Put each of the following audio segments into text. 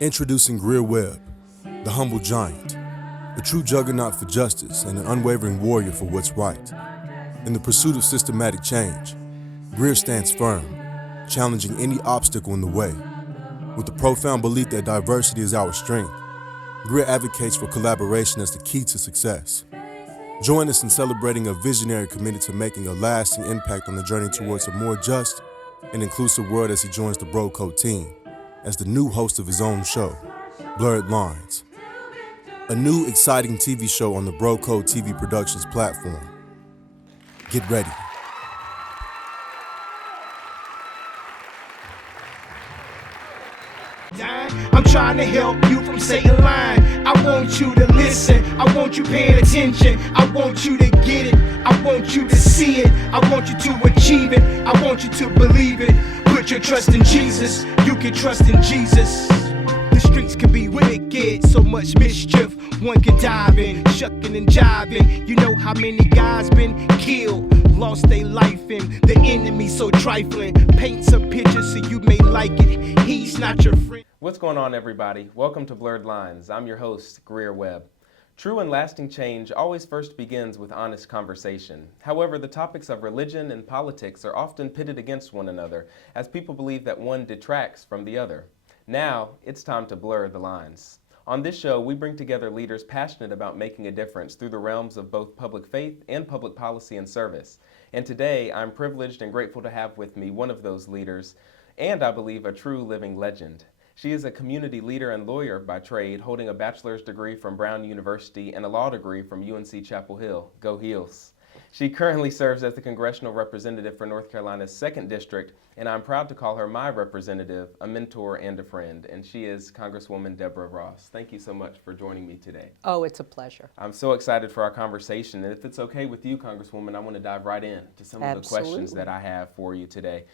Introducing Greear Webb, the humble giant, a true juggernaut for justice and an unwavering warrior for what's right. In the pursuit of systematic change, Greear stands firm, challenging any obstacle in the way. With the profound belief that diversity is our strength, Greear advocates for collaboration as the key to success. Join us in celebrating a visionary committed to making a lasting impact on the journey towards a more just and inclusive world as he joins the Bro Code team as the new host of his own show, Blurred Lines, a new exciting TV show on the Bro Code TV Productions platform. Get ready. I'm trying to help you from Satan line. I want you to listen. I want you paying attention. I want you to get it. I want you to see it. I want you to achieve it. I want you to believe it. Put your trust in Jesus. You can trust in Jesus. The streets can be wicked, so much mischief. One can dive in, shucking and jiving. You know how many guys been killed, lost their life in. The enemy so trifling. Paint some pictures so you may like it. He's not your friend. What's going on, everybody? Welcome to Blurred Lines. I'm your host, Greear Webb. True and lasting change always first begins with honest conversation. However, the topics of religion and politics are often pitted against one another, as people believe that one detracts from the other. Now, it's time to blur the lines. On this show, we bring together leaders passionate about making a difference through the realms of both public faith and public policy and service. And today, I'm privileged and grateful to have with me one of those leaders, and I believe a true living legend. She is a community leader and lawyer by trade, holding a bachelor's degree from Brown University and a law degree from UNC Chapel Hill. Go Heels. She currently serves as the Congressional representative for North Carolina's 2nd District, and I'm proud to call her my representative, a mentor and a friend, and she is Congresswoman Deborah Ross. Thank you so much for joining me today. Oh, it's a pleasure. I'm so excited for our conversation, and if it's okay with you, Congresswoman, I want to dive right in to some of the questions that I have for you today.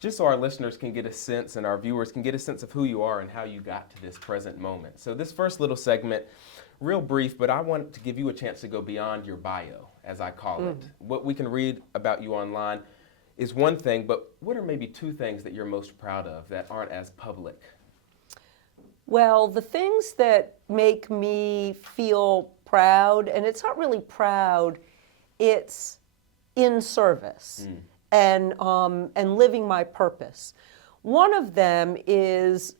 Just so our listeners can get a sense and our viewers can get a sense of who you are and how you got to this present moment. So this first little segment, real brief, but I want to give you a chance to go beyond your bio, as I call it. What we can read about you online is one thing, but what are maybe two things that you're most proud of that aren't as public? Well, the things that make me feel proud, and it's not really proud, it's in service. And living my purpose. One of them is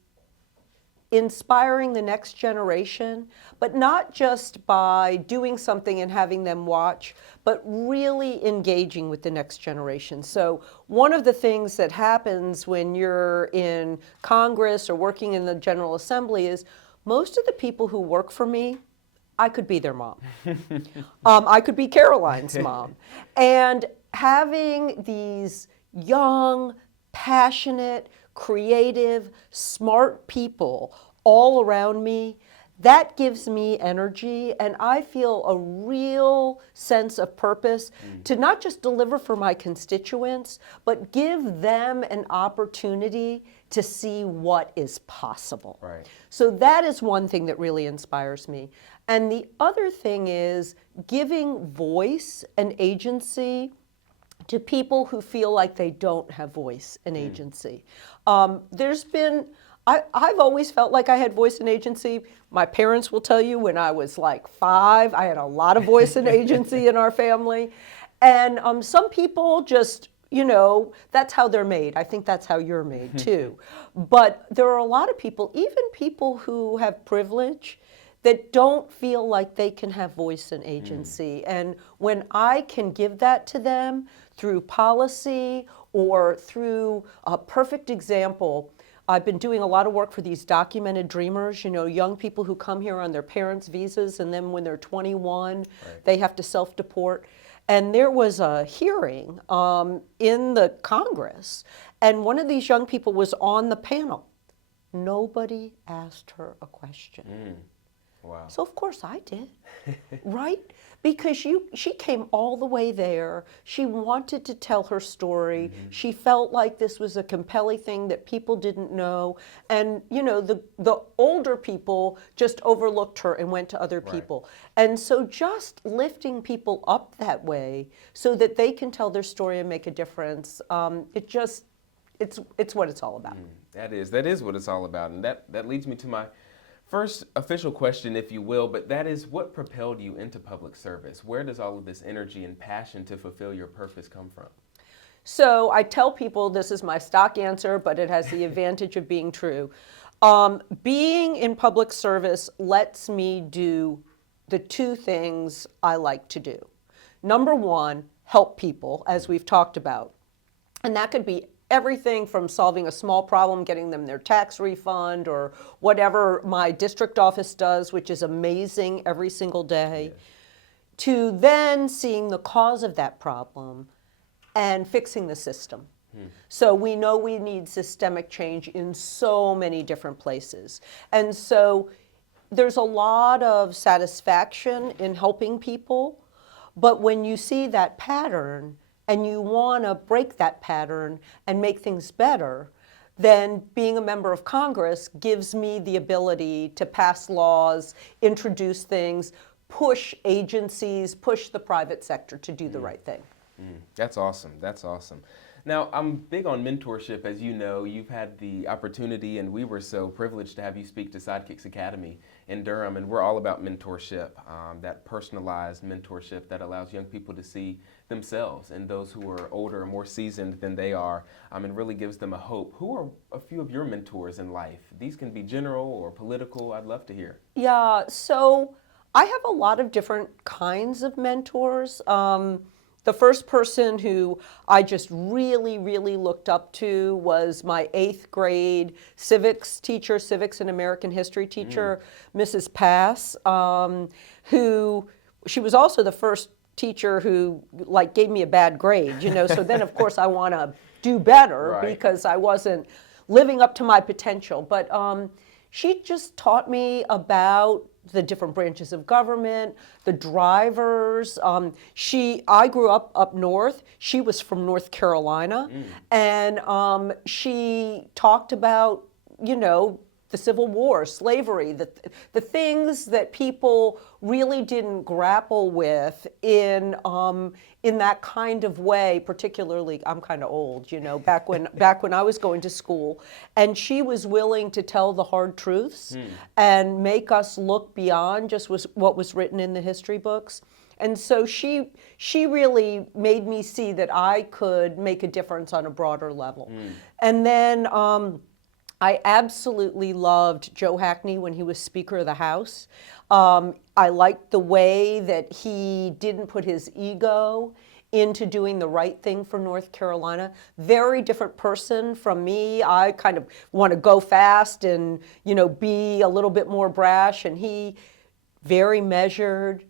inspiring the next generation, but not just by doing something and having them watch, but really engaging with the next generation. So one of the things that happens when you're in Congress or working in the General Assembly is most of the people who work for me, I could be their mom. I could be Caroline's mom. And having these young, passionate, creative, smart people all around me, that gives me energy, and I feel a real sense of purpose to not just deliver for my constituents, but give them an opportunity to see what is possible. Right. So that is one thing that really inspires me. And the other thing is giving voice and agency to people who feel like they don't have voice and agency. I've always felt like I had voice and agency. My parents will tell you when I was like 5, I had a lot of voice and agency in our family. And some people just, you know, that's how they're made. I think that's how you're made too. But there are a lot of people, even people who have privilege, that don't feel like they can have voice and agency. And when I can give that to them through policy or through a perfect example, I've been doing a lot of work for these documented dreamers, you know, young people who come here on their parents' visas, and then when they're 21, they have to self-deport. And there was a hearing in the Congress, and one of these young people was on the panel. Nobody asked her a question. Wow. So of course I did, right? Because she came all the way there. She wanted to tell her story. She felt like this was a compelling thing that people didn't know. And you know, the older people just overlooked her and went to other people. And so just lifting people up that way so that they can tell their story and make a difference, it's what it's all about. That is what it's all about. And that leads me to my first official question, if you will, but that is, what propelled you into public service? Where does all of this energy and passion to fulfill your purpose come from? So I tell people this is my stock answer, but it has the advantage of being true. Being in public service lets me do the two things I like to do. Number one, help people, as we've talked about. And that could be everything from solving a small problem, getting them their tax refund, or whatever my district office does, which is amazing every single day, to then seeing the cause of that problem and fixing the system. So we know we need systemic change in so many different places. And so there's a lot of satisfaction in helping people, but when you see that pattern and you want to break that pattern and make things better, then being a member of Congress gives me the ability to pass laws, introduce things, push agencies, push the private sector to do the right thing. That's awesome. That's awesome. Now, I'm big on mentorship. As you know, you've had the opportunity, and we were so privileged to have you speak to Sidekicks Academy in Durham, and we're all about mentorship, that personalized mentorship that allows young people to see themselves and those who are older and more seasoned than they are, and really gives them a hope. Who are a few of your mentors in life? These can be general or political. I'd love to hear. Yeah, so I have a lot of different kinds of mentors. The first person who I just really, really looked up to was my 8th grade civics teacher, civics and American history teacher, Mrs. Pass, who, she was also the first teacher who like gave me a bad grade, you know, so then of course I want to do better because I wasn't living up to my potential. But she just taught me about the different branches of government, the drivers. I grew up north. She was from North Carolina, and she talked about, you know, the Civil War, slavery, the things that people really didn't grapple with in that kind of way. Particularly, I'm kind of old, you know, back when I was going to school, and she was willing to tell the hard truths and make us look beyond just what was written in the history books. And so she really made me see that I could make a difference on a broader level. And then I absolutely loved Joe Hackney when he was Speaker of the House. I liked the way that he didn't put his ego into doing the right thing for North Carolina. Very different person from me. I kind of want to go fast and, you know, be a little bit more brash, and he very measured,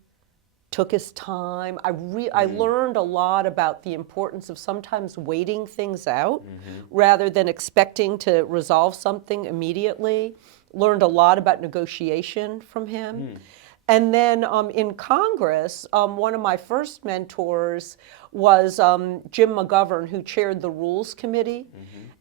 took his time. I learned a lot about the importance of sometimes waiting things out rather than expecting to resolve something immediately. Learned a lot about negotiation from him. And then in Congress, one of my first mentors was Jim McGovern, who chaired the Rules Committee.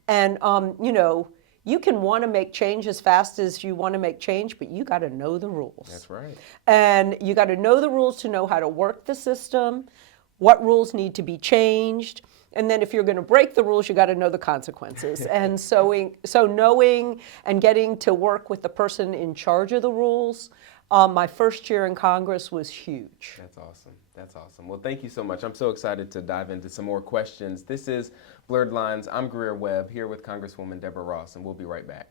And, you know, you can want to make change as fast as you want to make change, but you got to know the rules. That's right. And you got to know the rules to know how to work the system, what rules need to be changed. And then if you're going to break the rules, you got to know the consequences. And so knowing and getting to work with the person in charge of the rules, my first year in Congress was huge. That's awesome. That's awesome. Well, thank you so much. I'm so excited to dive into some more questions. This is Blurred Lines. I'm Greear Webb here with Congresswoman Deborah Ross, and we'll be right back.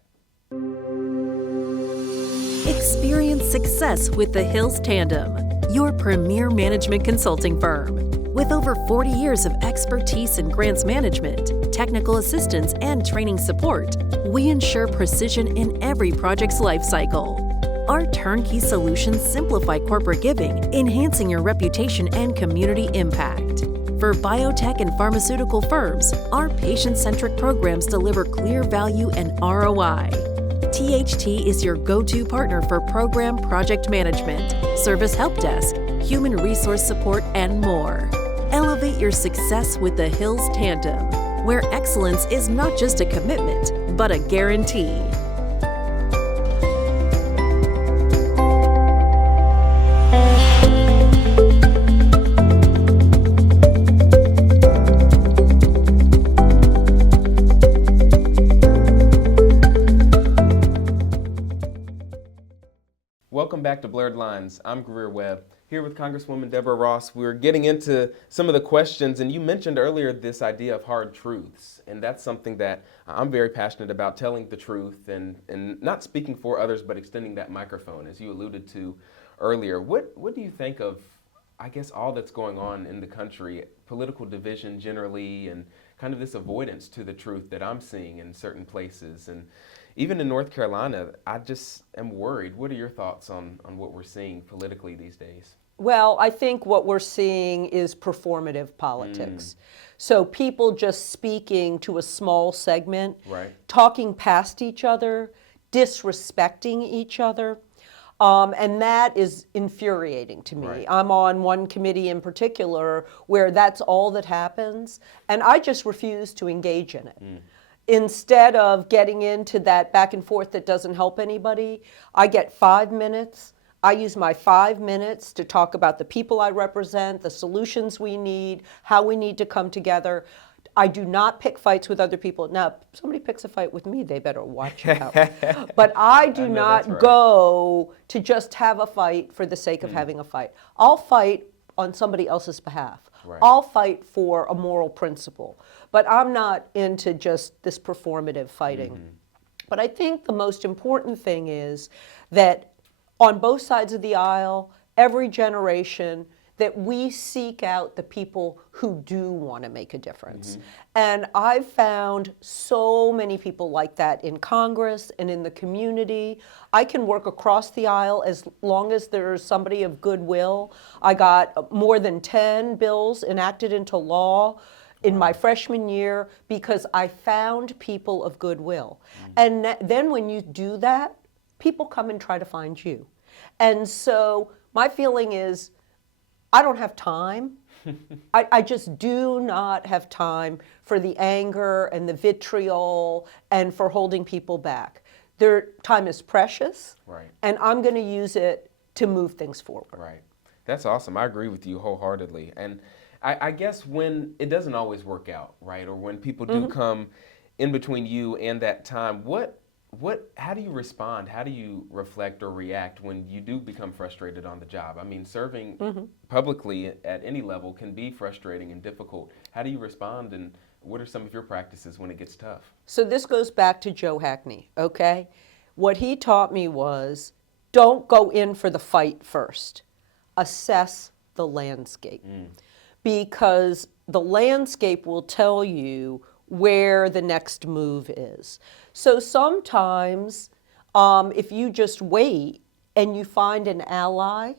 Experience success with the Hills Tandem, your premier management consulting firm. With over 40 years of expertise in grants management, technical assistance, and training support, we ensure precision in every project's life cycle. Our turnkey solutions simplify corporate giving, enhancing your reputation and community impact. For biotech and pharmaceutical firms, our patient-centric programs deliver clear value and ROI. THT is your go-to partner for program project management, service help desk, human resource support, and more. Elevate your success with the Hills Tandem, where excellence is not just a commitment, but a guarantee. back to Blurred Lines. I'm Greear Webb, here with Congresswoman Deborah Ross. We're getting into some of the questions, and you mentioned earlier this idea of hard truths, and that's something that I'm very passionate about, telling the truth and not speaking for others, but extending that microphone, as you alluded to earlier. What do you think of, I guess, all that's going on in the country, political division generally, and kind of this avoidance to the truth that I'm seeing in certain places? And even in North Carolina, I just am worried. What are your thoughts on what we're seeing politically these days? Well, I think what we're seeing is performative politics. So people just speaking to a small segment, Right. talking past each other, disrespecting each other. And that is infuriating to me. Right. I'm on one committee in particular where that's all that happens, and I just refuse to engage in it. Instead of getting into that back and forth that doesn't help anybody, I get 5 minutes. I use my 5 minutes to talk about the people I represent, the solutions we need, how we need to come together. I do not pick fights with other people. Now, if somebody picks a fight with me, they better watch out. But I do not go to just have a fight for the sake of having a fight. I'll fight on somebody else's behalf. Right. I'll fight for a moral principle. But I'm not into just this performative fighting. But I think the most important thing is that on both sides of the aisle, every generation, that we seek out the people who do want to make a difference. And I've found so many people like that in Congress and in the community. I can work across the aisle as long as there's somebody of goodwill. I got more than 10 bills enacted into law in my freshman year because I found people of goodwill. And then when you do that, people come and try to find you. And so my feeling is, I don't have time. I just do not have time for the anger and the vitriol and for holding people back. Their time is precious, Right. and I'm going to use it to move things forward. Right. That's awesome. I agree with you wholeheartedly. And I guess when it doesn't always work out, right, or when people do come in between you and that time, how do you respond? How do you reflect or react when you do become frustrated on the job? I mean, serving publicly at any level can be frustrating and difficult. How do you respond, and what are some of your practices when it gets tough? So this goes back to Joe Hackney, okay? What he taught me was, don't go in for the fight first. Assess the landscape. Because the landscape will tell you where the next move is. So sometimes if you just wait and you find an ally,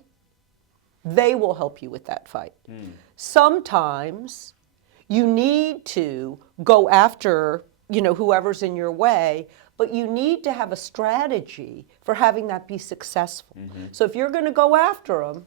they will help you with that fight. Sometimes you need to go after, whoever's in your way, but you need to have a strategy for having that be successful. So if you're going to go after them,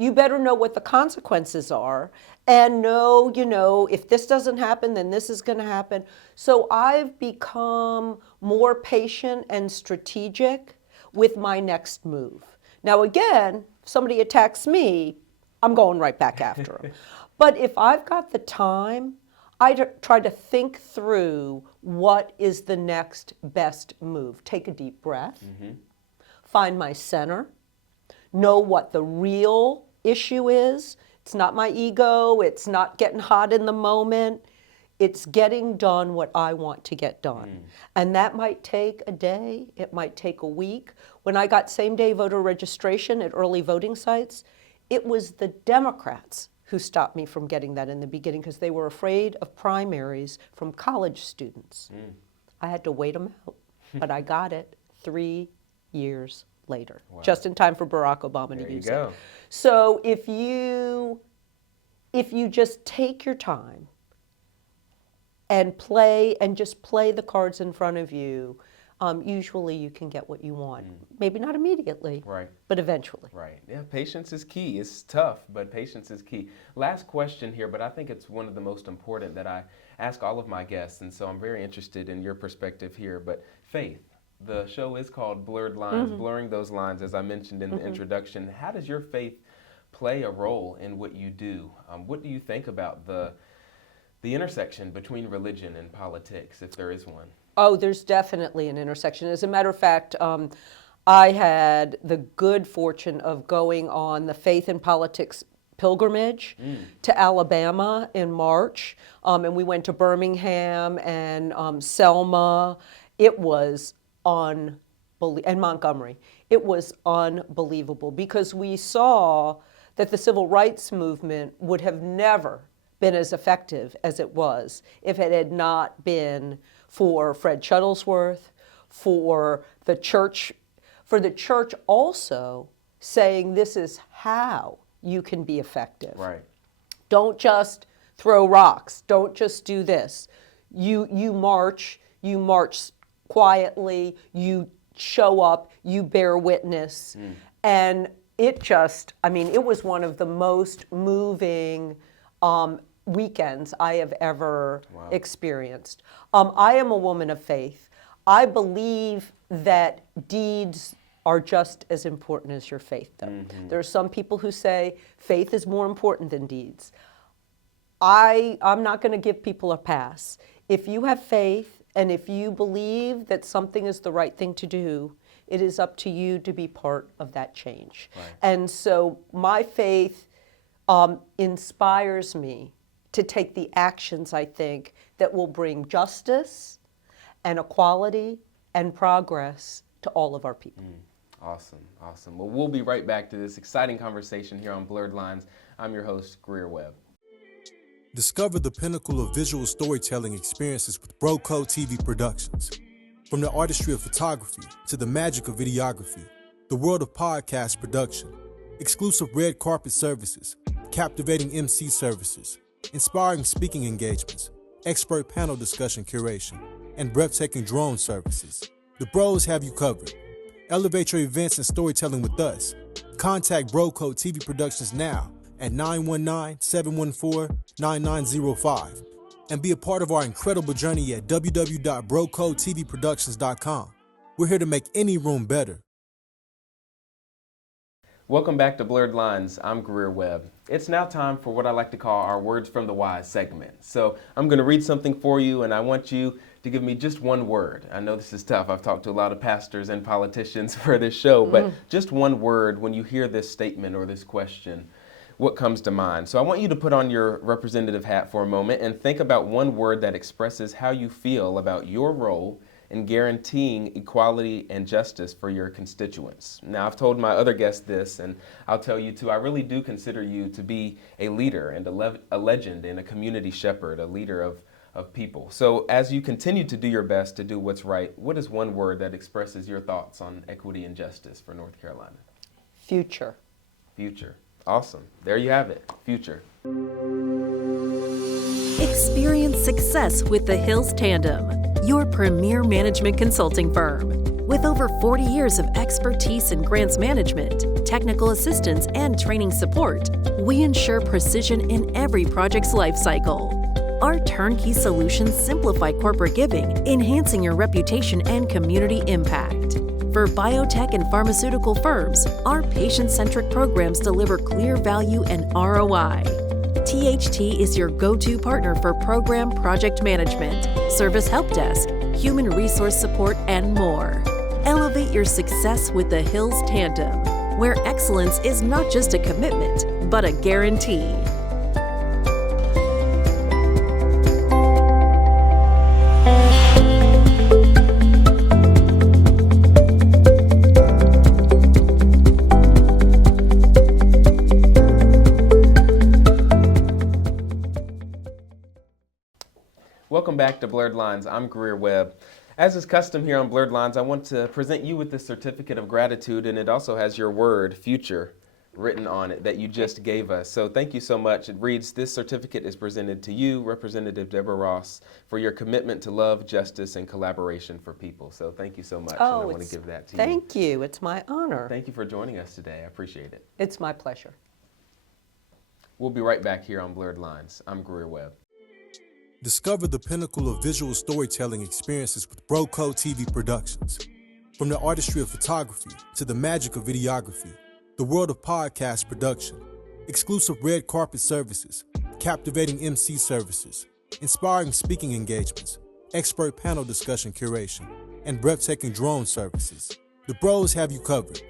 you better know what the consequences are and know, if this doesn't happen, then this is going to happen. So I've become more patient and strategic with my next move. Now, again, if somebody attacks me, I'm going right back after them. But if I've got the time, I try to think through what is the next best move. Take a deep breath, find my center, know what the real issue is. It's not my ego, it's not getting hot in the moment, it's getting done what I want to get done. And that might take a day, it might take a week. When I got same-day voter registration at early voting sites, it was the Democrats who stopped me from getting that in the beginning because they were afraid of primaries from college students. I had to wait them out, but I got it 3 years later, just in time for Barack Obama to use it. So if you just take your time and just play the cards in front of you, usually you can get what you want. Maybe not immediately, Right. but eventually. Right. Yeah, patience is key. It's tough, but patience is key. Last question here, but I think it's one of the most important that I ask all of my guests, and so I'm very interested in your perspective here. But faith. The show is called Blurred Lines, blurring those lines, as I mentioned in the introduction. How does your faith play a role in what you do? What do you think about the intersection between religion and politics, if there is one? Oh, there's definitely an intersection. As a matter of fact, I had the good fortune of going on the Faith and Politics pilgrimage to Alabama in March, and we went to Birmingham and Selma. It was unbelievable, and Montgomery. It was unbelievable because we saw that the civil rights movement would have never been as effective as it was if it had not been for Fred Shuttlesworth, for the church also saying this is how you can be effective. Right. Don't just throw rocks. Don't just do this. You march quietly, you show up, you bear witness. And it was one of the most moving weekends I have ever experienced. I am a woman of faith. I believe that deeds are just as important as your faith, though. There are some people who say faith is more important than deeds. I'm not going to give people a pass. If you have faith and if you believe that something is the right thing to do, it is up to you to be part of that change. Right. And so my faith inspires me to take the actions, I think, that will bring justice and equality and progress to all of our people. Awesome, awesome. Well, we'll be right back to this exciting conversation here on Blurred Lines. I'm your host, Greear Webb. Discover the pinnacle of visual storytelling experiences with BroCo TV Productions. From the artistry of photography to the magic of videography, the world of podcast production, exclusive red carpet services, captivating MC services, inspiring speaking engagements, expert panel discussion curation, and breathtaking drone services. The Bros have you covered. Elevate your events and storytelling with us. Contact BroCo TV Productions now at 919-714-9905 and be a part of our incredible journey at www.brocotvproductions.com. We're here to make any room better. Welcome back to Blurred Lines. I'm Greear Webb. It's now time for what I like to call our Words from the Wise segment. So I'm going to read something for you, and I want you to give me just one word. I know this is tough. I've talked to a lot of pastors and politicians for this show, but just one word when you hear this statement or this question, what comes to mind? So I want you to put on your representative hat for a moment and think about one word that expresses how you feel about your role in guaranteeing equality and justice for your constituents. Now, I've told my other guests this, and I'll tell you too, I really do consider you to be a leader and a legend and a community shepherd, a leader of people. So as you continue to do your best to do what's right, what is one word that expresses your thoughts on equity and justice for North Carolina? Future. Future. Awesome. There you have it. Future. Experience success with the Hills Tandem, your premier management consulting firm. With over 40 years of expertise in grants management, technical assistance, and training support, we ensure precision in every project's life cycle. Our turnkey solutions simplify corporate giving, enhancing your reputation and community impact. For biotech and pharmaceutical firms, our patient-centric programs deliver clear value and ROI. THT is your go-to partner for program project management, service help desk, human resource support, and more. Elevate your success with the Hills Tandem, where excellence is not just a commitment, but a guarantee. Welcome back to Blurred Lines. I'm Greear Webb. As is custom here on Blurred Lines, I want to present you with this certificate of gratitude, and it also has your word, future, written on it that you just gave us. So thank you so much. It reads, this certificate is presented to you, Representative Deborah Ross, for your commitment to love, justice, and collaboration for people. So thank you so much, and I want to give that to you. Thank you. It's my honor. Thank you for joining us today. I appreciate it. It's my pleasure. We'll be right back here on Blurred Lines. I'm Greear Webb. Discover the pinnacle of visual storytelling experiences with BroCo TV Productions. From the artistry of photography to the magic of videography, the world of podcast production, exclusive red carpet services, captivating MC services, inspiring speaking engagements, expert panel discussion curation, and breathtaking drone services. The bros have you covered.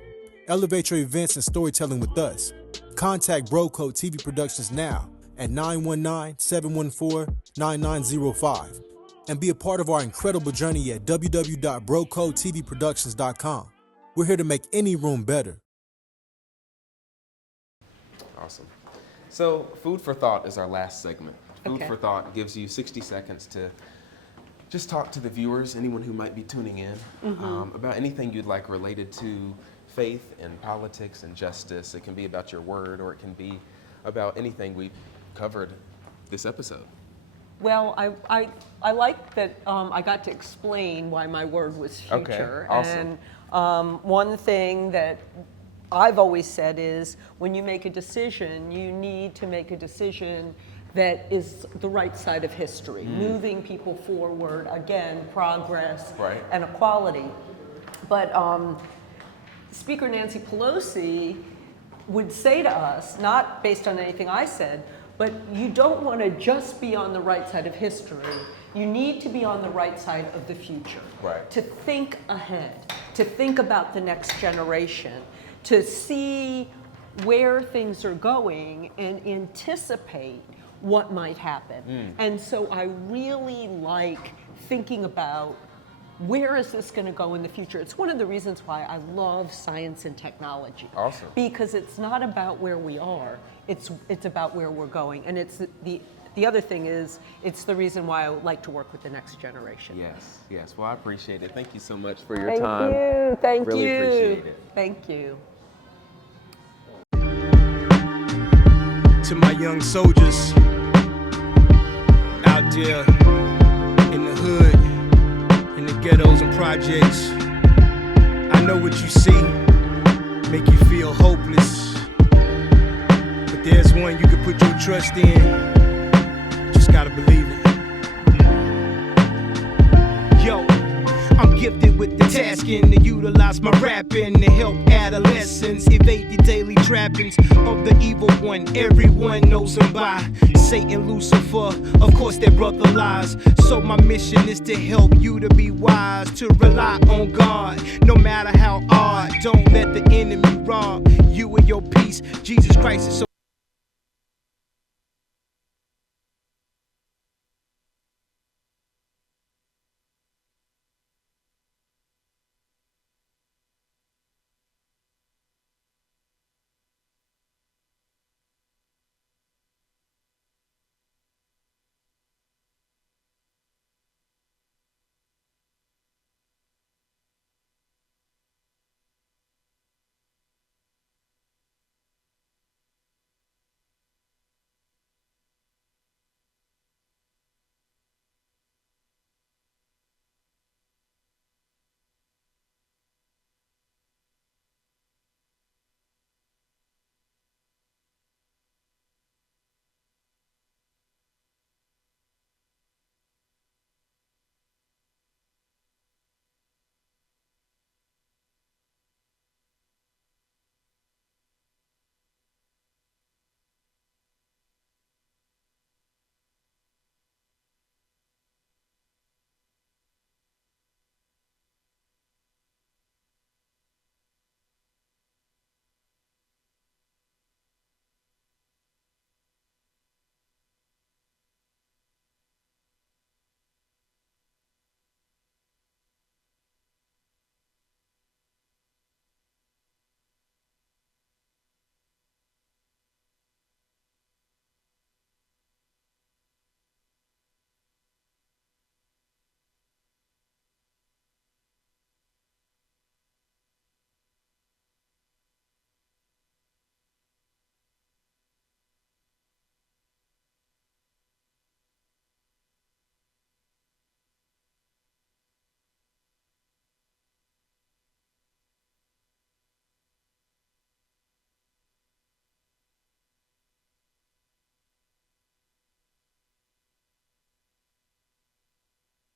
Elevate your events and storytelling with us. Contact Bro Code TV Productions now at 919-714-9905 and be a part of our incredible journey at www.brocodetvproductions.com. We're here to make any room better. Awesome. So, Food for Thought is our last segment. Food Okay. for Thought gives you 60 seconds to just talk to the viewers, anyone who might be tuning in, about anything you'd like related to faith and politics and justice. It can be about your word, or it can be about anything we covered this episode. Well, I like that I got to explain why my word was future. Okay, awesome. And one thing that I've always said is when you make a decision, you need to make a decision that is the right side of history, moving people forward, again, progress Right. and equality. But Speaker Nancy Pelosi would say to us, not based on anything I said, but you don't want to just be on the right side of history. You need to be on the right side of the future. Right. To think ahead, to think about the next generation, to see where things are going and anticipate what might happen. And so I really like thinking about where is this going to go in the future. It's one of the reasons why I love science and technology. Awesome. Because it's not about where we are, it's about where we're going. And it's the other thing is, it's the reason why I would like to work with the next generation. Yes, yes. Well, I appreciate it. Thank you so much for your Thank time. you, thank Really you. appreciate it. Thank you. To my young soldiers out there in the hood, in the ghettos and projects, I know what you see, make you feel hopeless, but there's one you can put your trust in, just gotta believe it. Yo, I'm gifted with the tasking to utilize my rapping to help adolescents evade the daily trappings of the evil one. Everyone knows him by Satan, Lucifer, of course their brother lies. So my mission is to help you to be wise, to rely on God, no matter how hard. Don't let the enemy rob you of your peace. Jesus Christ is so